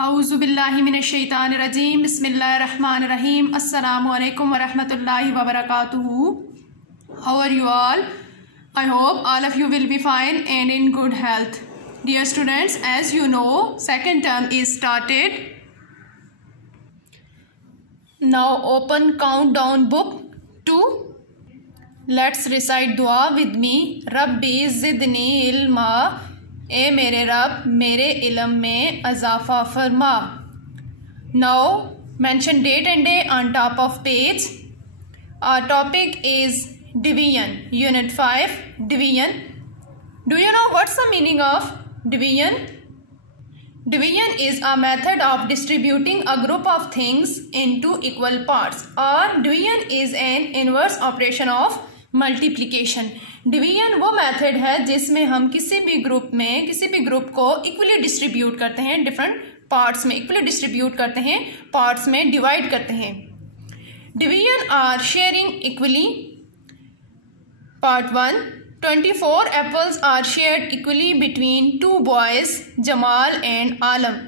औज़ुबिल्लाहिमिनश्शैतानिर्रजीम बिस्मिल्लाहिर्रहमानिर्रहीम अस्सलामु अलैकुम वरहमतुल्लाहि वबरकातुहू। How are you all? I hope all of you will be fine and in good health. Dear students, as you know, second term is started. Now open countdown book 2. Let's recite dua with me. Rabbi zidni ilma. ए मेरे रब मेरे इल्म में अज़ाफ़ा फरमा. Now mention date and day on top of page. Our topic is division. Unit 5, division. Do you know what's the meaning of division? Division is a method of distributing a group of things into equal parts. Or division is an inverse operation of multiplication. Division वो method है जिसमें हम किसी भी group को equally distribute करते हैं, different parts में इक्वली डिस्ट्रीब्यूट करते हैं, पार्ट्स में डिवाइड करते हैं. Division or sharing equally. Part 1. 24 apples are shared equally between 2 boys Jamal and Alam.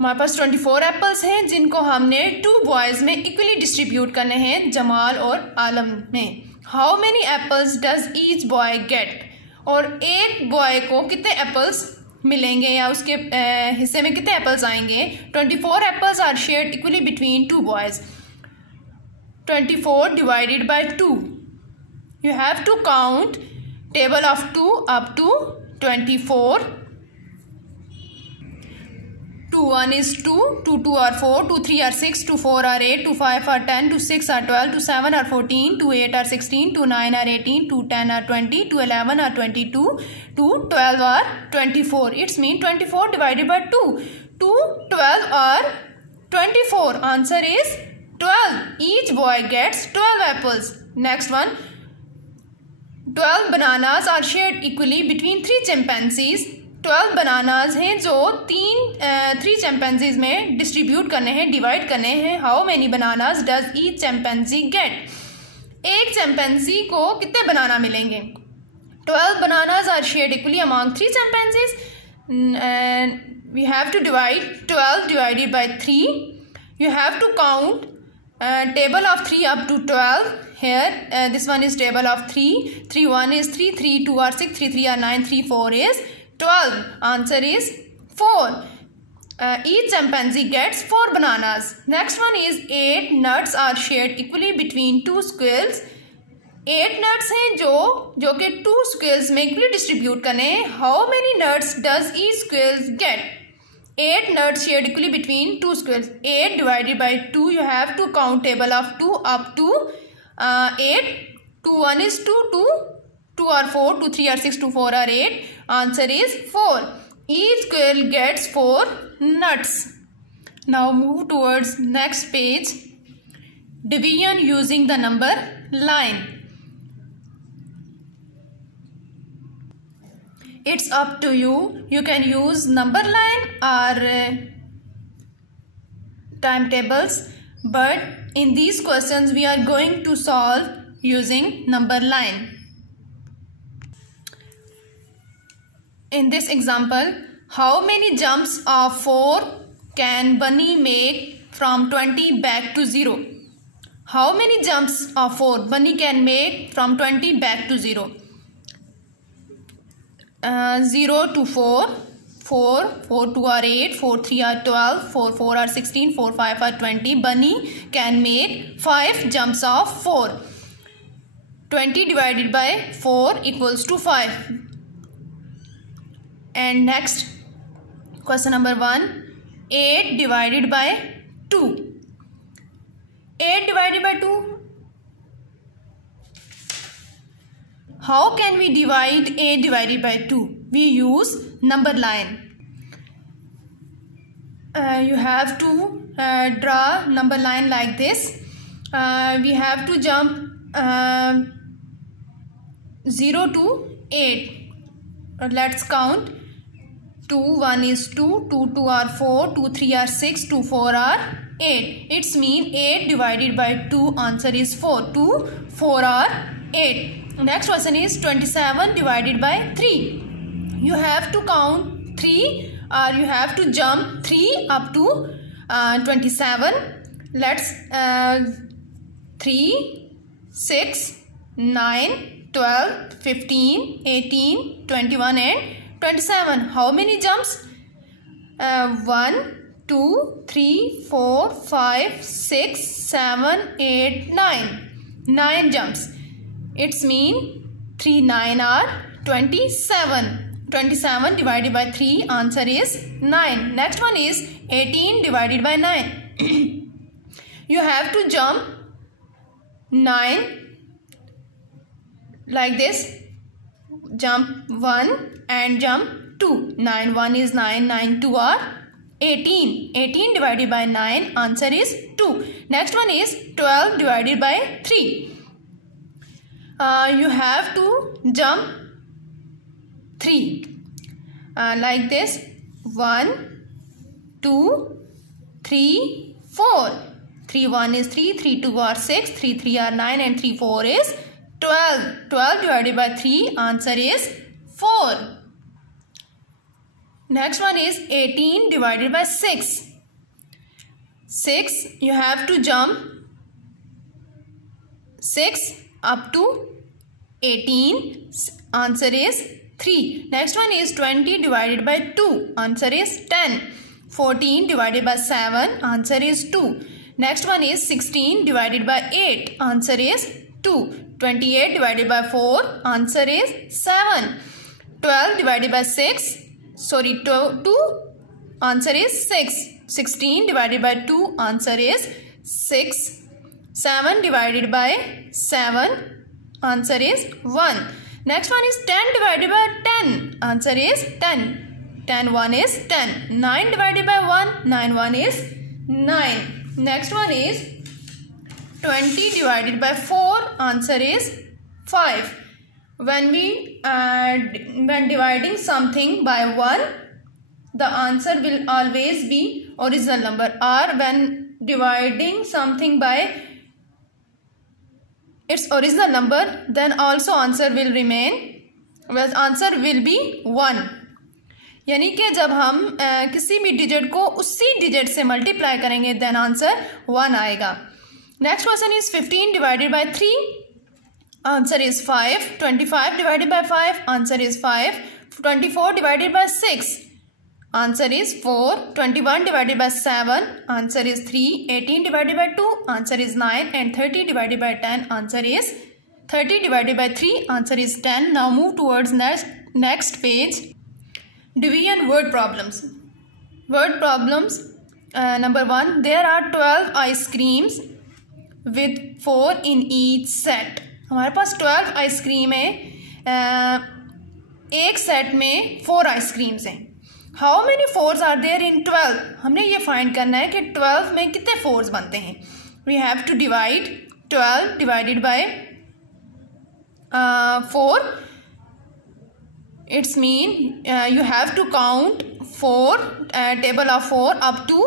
हमारे पास 24 एप्पल्स हैं जिनको हमने 2 बॉयज़ में इक्वली डिस्ट्रीब्यूट करने हैं, जमाल और आलम में. How many apples does each boy get. और एक बॉय को कितने एप्पल्स मिलेंगे या उसके हिस्से में कितने एप्पल्स आएंगे. 24 apples are shared equally between 2 boys. 24 divided by 2. You have to count table of 2 up to 24. 2 1 is 2, 2 2 are 4, 2 3 are 6, 2 4 are 8, 2 5 are 10, 2 6 are 12, 2 7 are 14, 2 8 are 16, 2 9 are 18, 2 10 are 20, 2 11 are 22, 2 12 are 24. It's mean 24 divided by 2. 2 12 are 24. Answer is 12. Each boy gets 12 apples. Next one. 12 bananas are shared equally between 3 chimpanzees. 12 bananas हैं जो 3 चैम्पेंजीज में distribute करने हैं, divide करने हैं. How many bananas does each chimpanzee get. एक chimpanzee को कितने बनाना मिलेंगे. 12 bananas are shared equally among 3 chimpanzees. We have to divide 12 divided by 3. You have to count table of 3 up to 12. Here this one is table of 3. 3 1 is 3, 3 2 are 6, 3 3 are 9, 3 4 is 12. Answer is 4. Each chimpanzee gets 4 bananas. Next one is 8 nuts are shared equally between 2 squirrels. 8 nuts हैं जो कि 2 squirrels में equally distribute करने हैं. How many nuts does each squirrel get? 8 nuts shared equally between 2 squirrels. 8 divided by 2. You have to count table of 2 up to 8. 2 1 is 2, 2 are 4, 2 3 are 6, 2 4 are 8. Answer is 4. Each squirrel gets 4 nuts. Now move towards next page. Division using the number line. It's up to you. You can use number line or timetables. But in these questions we are going to solve using number line. In this example, how many jumps of 4 can bunny make from 20 back to 0? How many jumps of 4 bunny can make from 20 back to 0? 0 to 4, 4, 4 2 are 8, 4 3 are 12, 4 4 are 16, 4 5 are 20. Bunny can make 5 jumps of 4. 20 divided by 4 equals to 5. And next, question number 1. 8 divided by 2. 8 divided by 2. How can we divide 8 divided by 2? We use number line. You have to draw number line like this. We have to jump 0 to 8. Let's count. 2 1 is 2, 2 2 are 4, 2 3 are 6, 2 4 are 8. It's mean 8 divided by 2. Answer is 4. 2 4 are 8. Next question is 27 divided by 3. You have to count 3, or you have to jump 3 up to 27. Let's 3, 6, 9, 12, 15, 18, 21 and 27. How many jumps? 1, 2, 3, 4, 5, 6, 7, 8, 9. 9 jumps. It's mean 3 9 are 27. 27 divided by 3, answer is 9. Next one is 18 divided by 9. You have to jump 9 like this. Jump 1 and jump 2. 9 1 is 9, 9 2 are 18. 18 divided by 9, answer is 2. Next one is 12 divided by 3. You have to jump 3 like this. 1, 2, 3, 4. 3 1 is 3, 3 2 are 6, 3 3 are 9 and 3 4 is 12. 12 divided by 3, answer is 4. Next one is 18 divided by 6. 6, you have to jump 6 up to 18, answer is 3. Next one is 20 divided by 2, answer is 10. 14 divided by 7, answer is 2. Next one is 16 divided by 8, answer is 2. 28 divided by 4, answer is 7. 12 divided by 6, 2, answer is 6. 16 divided by 2, answer is 6. 7 divided by 7, answer is 1. Next one is 10 divided by 10, answer is 10. 10 1 is 10. 9 divided by 1, 9 1 is 9. Next one is 20 divided by 4, answer is 5. When dividing something by 1, the answer will always be original number. Or when dividing something by its original number, then also answer will remain, well, answer will be 1. यानी कि जब हम किसी भी digit को उसी digit से multiply करेंगे देन आंसर 1 आएगा. Next question is 15 divided by 3, answer is 5. 25 divided by 5, answer is 5. 24 divided bye 6, answer is 4. 21 divided by 7, answer is 3. 18 divided by 2, answer is 9. And 30 divided by 10, answer is 30 divided by 3, answer is 10. Now move towards next page. Division word problems. Word problems. Number 1. There are 12 ice creams with 4 in each set. हमारे पास 12 ice cream है. एक set में 4 ice creams हैं. How many fours are there in 12? हमने ये find करना है कि 12 में कितने फोर्स बनते हैं. We have to divide 12 divided by 4. It's mean you have to count 4, table of 4 up to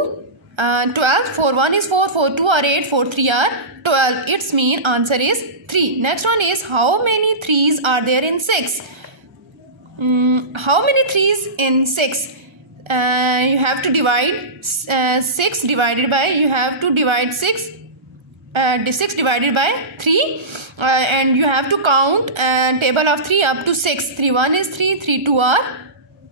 12. 4 1 is 4, 4 2 are 8, 4 3 are 12. It's mean answer is 3. Next one is how many 3s are there in 6? How many 3s in 6? You have to divide 6 divided by, you have to divide 6 divided by 3, and you have to count table of 3 up to 6. 3 1 is 3, 3 2 are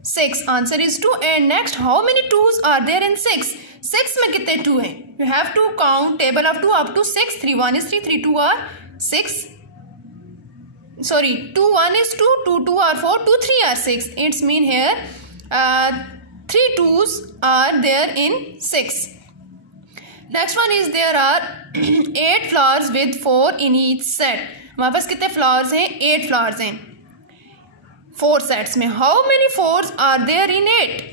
6, answer is 2. And next, how many 2s are there in 6? 6 में कितने 2 हैं? You have to count table of 2 up to 6. 3 1 is 3, 3 2 are 6. Sorry, 2 1 is 2, 2 2 are 4, 2 3 are 6. It's mean here 3 2s are there in 6. Next one is there are 8 flowers with 4 in each set. हमारे पास कितने flowers हैं? 8 flowers हैं 4 sets में. How many 4s are there in 8?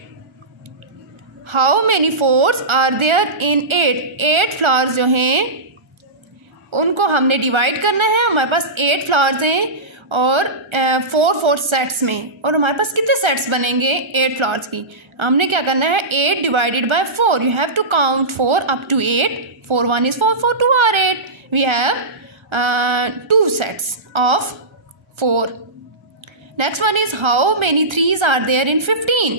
How many 4s are there in 8? 8 flowers जो हैं उनको हमने divide करना है. हमारे पास 8 flowers हैं और 4 सेट्स में, और हमारे पास कितने सेट्स बनेंगे 8 फ्लावर्स की. हमने क्या करना है 8 divided by 4. You have to count 4 up to 8. 4 1 is 4, 4 2 are 8. We have 2 sets of 4. Next one is how many 3s are there in 15.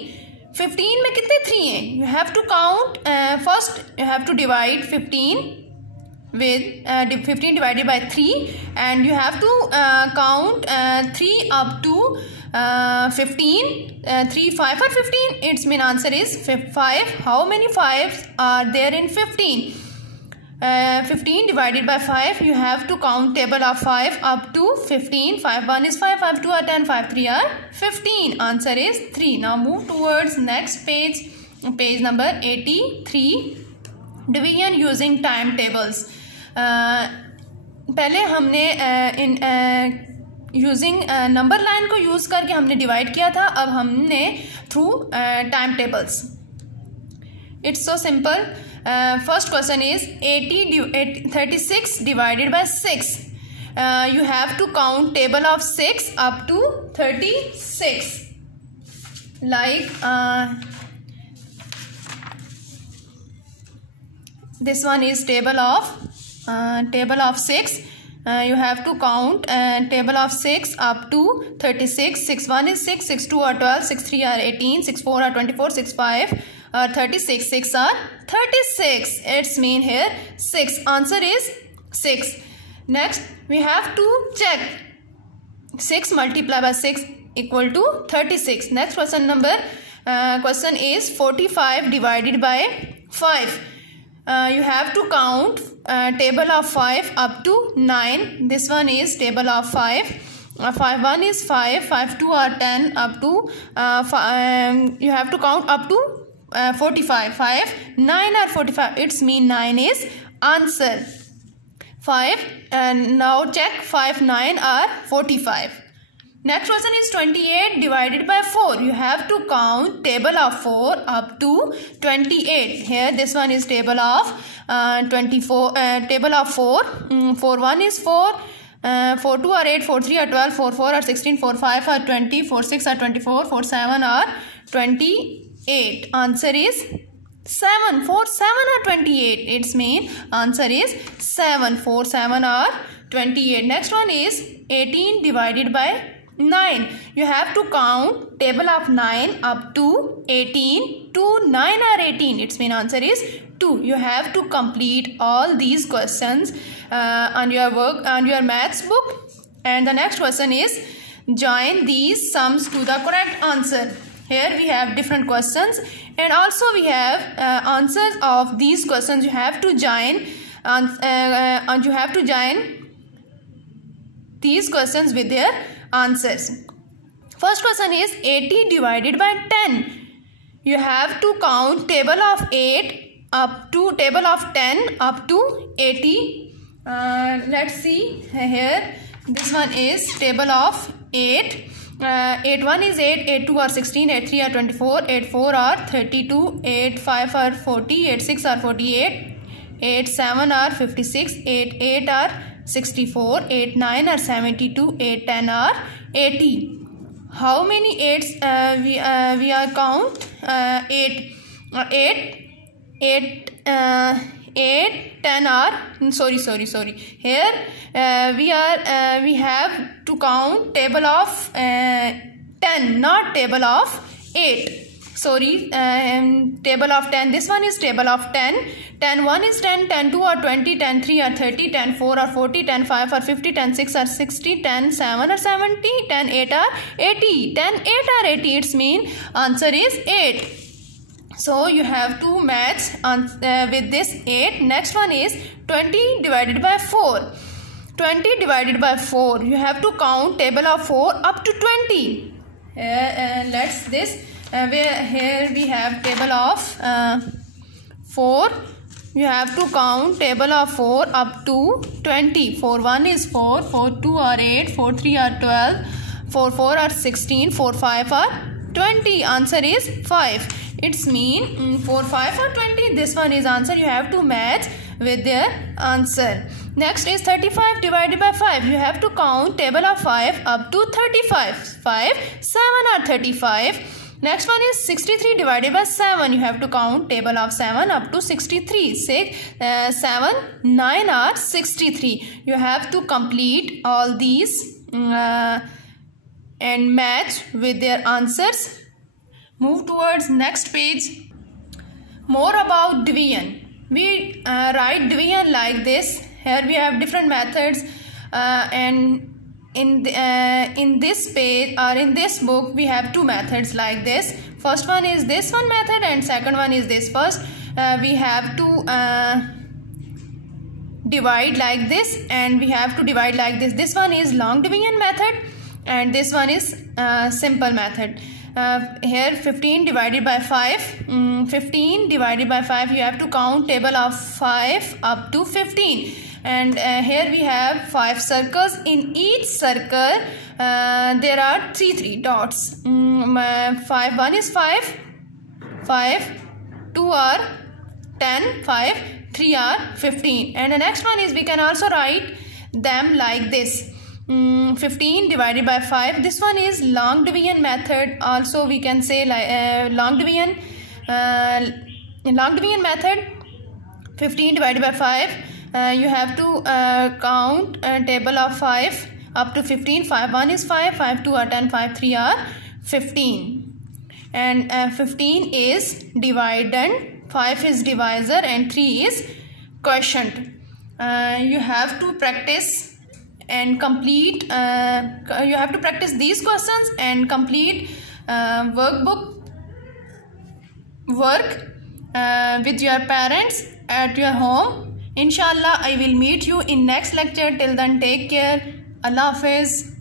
15 में कितने 3 हैं? You have to count, first you have to divide 15 with 15 divided by 3, and you have to count 3 up to 15. 3 5 or 15, its mean answer is 5. How many 5s are there in 15? 15 divided by 5, you have to count table of 5 up to 15. 5 1 is 5, 5 2 are 10, 5 3 are 15. Answer is 3. Now move towards next page, page number 83. Division using timetables. पहले हमने using number line को use करके हमने divide किया था, अब हमने through time tables. It's so simple. First question is 36 divided by 6. You have to count table of 6 up to 36. Like this one is table of 6. You have to count table of 6 up to 36. 6 1 is 6, 6 2 are 12, 6 3 are 18, 6 4 are 24, 6 5 are 36, 6 are 36. It's mean here 6. Answer is 6. Next we have to check 6 multiplied by 6 equal to 36. Next question is 45 divided by 5. You have to count table of 5 up to 9. This one is table of 5. 5 1 is 5, 5 2 are 10, up to you have to count up to 45. 5 9 are 45. It's mean 9 is answer. 5 and now check 5 9 are 45. Next question is 28 divided by 4. You have to count table of 4 up to 28. Here this one is table of 24. Table of 4. 4 1 is 4. 4 2 are 8. 4 3 are 12. 4 4 are 16. 4 5 are 20. 4 6 are 24. 4 7 are 28. Answer is 7. 4 7 are 28. Its mean answer is 7. 4 7 are 28. Next one is 18 divided by 9. You have to count table of 9 up to 18. 2 9 are 18. Its mean answer is 2. You have to complete all these questions on your work, on your maths book. And the next question is join these sums to the correct answer. Here we have different questions, and also we have answers of these questions. You have to join and you have to join these questions with their answers. First question is 80 divided by 10. You have to count table of 8 up to table of 10 up to 80. Let's see here. This one is table of 8. 8 1 is 8, 8 2 are 16, 8 3 are 24, 8 4 are 32, 8 5 are 40, 8 6 are 48, 8 7 are 56, 8 8 are 64, 8 9 are 72, 8 10 are 80. How many 8s we are count? 8 10 are sorry. Here we have to count table of 10, not table of 8. Sorry, table of 10. This one is table of 10. 10 1 is 10, 10 2 are 20, 10 3 are 30, 10 4 are 40, 10 5 are 50, 10 6 are 60, 10 7 are 70, 10 8 are 80. 10 8 are 80. Its mean answer is 8. So you have to match with this 8. Next one is 20 divided by 4. 20 divided by 4. You have to count table of 4 up to 20. Let's this. Here we have table of 4. You have to count table of 4 up to 20. 4 1 is 4. 4 2 are 8. 4 3 are 12. 4 4 are 16. 4 5 are 20. Answer is 5. It's mean 4 5 or 20. This one is answer. You have to match with their answer. Next is 35 divided by 5. You have to count table of 5 up to 35. 5 7 are 35. Next one is 63 divided by 7. You have to count table of 7 up to 63. 7 9 are 63. You have to complete all these and match with their answers. Move towards next page. More about division. We write division like this. Here we have different methods, and in this page or in this book we have two methods like this. First one is this one method and second one is this. First we have to divide like this and we have to divide like this. This one is long division method and this one is simple method. Here 15 divided by 5, 15 divided by 5, you have to count table of 5 up to 15, and here we have 5 circles. In each circle there are 3 dots. 5, 1 is 5, 2 are 10, 5, 3 are 15, and the next one is we can also write them like this. 15 divided by 5. This one is long division method. Also we can say like long division method. 15 divided by 5. You have to count table of 5 up to 15. 5, 1 is 5, 5, 2 are 10, 5, 3 are 15, and 15 is dividend, 5 is divisor, and 3 is quotient. You have to practice and complete you have to practice these questions and complete workbook work with your parents at your home. Inshallah, I will meet you in next lecture. Till then, take care. Allah Hafiz.